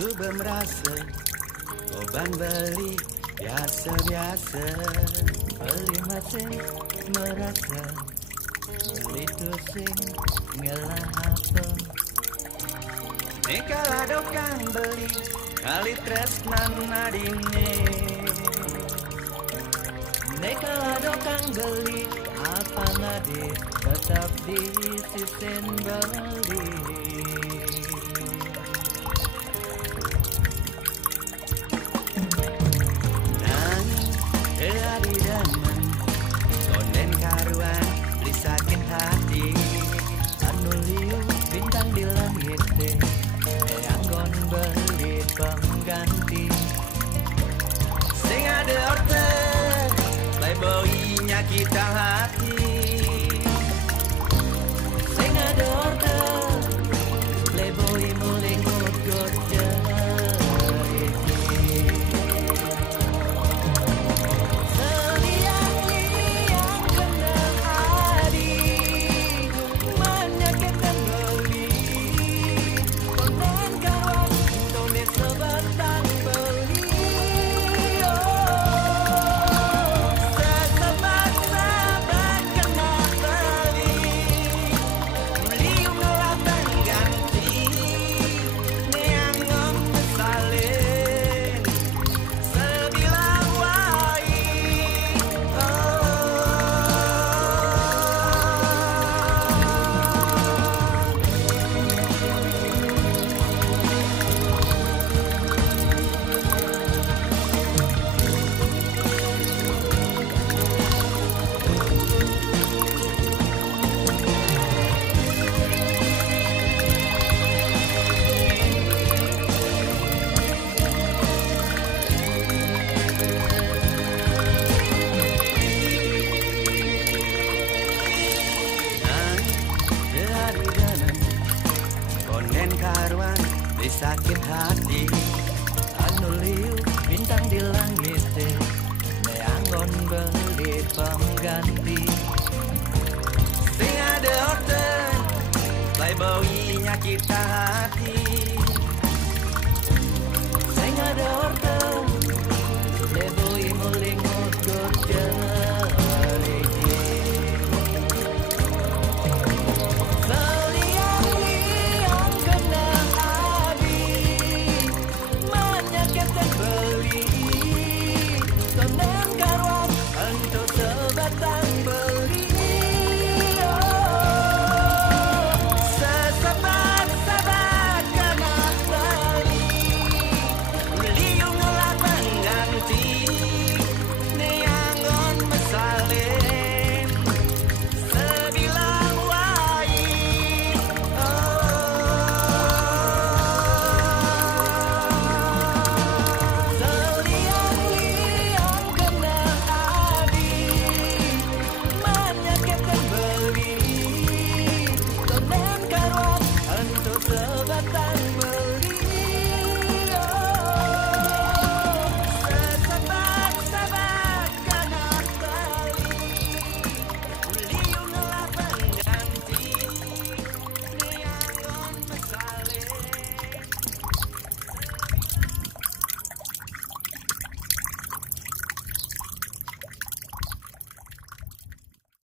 Coba merasa oban beli biasa-biasa, beli masing merasa beli tusing ngelah apa. Nekala dokang beli kali tresnan nadine, nekala dokang beli apa nade tetap di sisen beli. Konden karuan beli sakit hati, anu liu bintang di langit teh, anggon beli pengganti. Sing ada order playboy nyakita hati, sing ada order playboy muling ngut-ngut konden karuan beli sakit hati, anu liu bintang di langit teh, neanggon beli pengganti. Sing ada order playboy nyakita hati, sing ada order